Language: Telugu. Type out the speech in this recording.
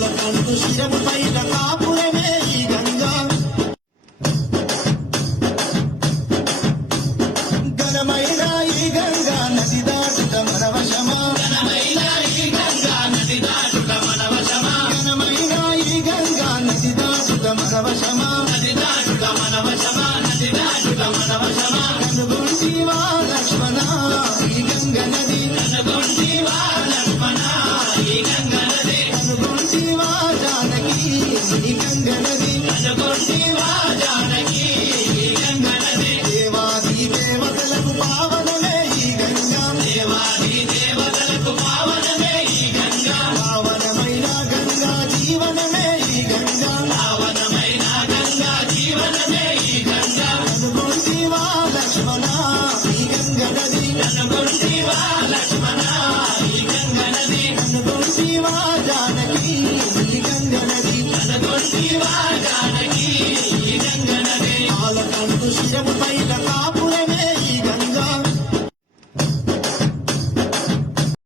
పాలకంటు శిరము పైన కాపురమే ఈ గంగా ఘనమైన ఈ గంగా నది దాటుట మన వశమా ఘనమైన ఈ గంగా నది దాటుట మన వశమా ఘనమైన ఈ గంగా నది దాటుట మన వశమా నది దాటుట మన వశమా నది దాటుట మన వశమా కనుగొంటివా లక్ష్మణ ఈ గంగ నది కనుగొంటివా లక్ష్మణ ఈ గంగ నది కనుగొంటివా జానకి ఈ గంగ నది కనుగొంటివా జానకి ఈ గంగ నది దేవాది దేవతలకు పావనమే ఈ గంగా దేవాది దేవతలకు పావనమే ఈ గంగా పావనమైన గంగా జీవనమే ఈ గంగా పావనమైన గంగా జీవనమే ఈ గంగా కనుగొంటివా లక్ష్మణ ఈ గంగ నది కనుగొంటివా లక్ష్మణ ఈ గంగ నది కనుగొంటివా జానకి ఈ గంగ నది కనుగొంటివా జానకి ఈ గంగ నది పాలకంటు శిరము పైన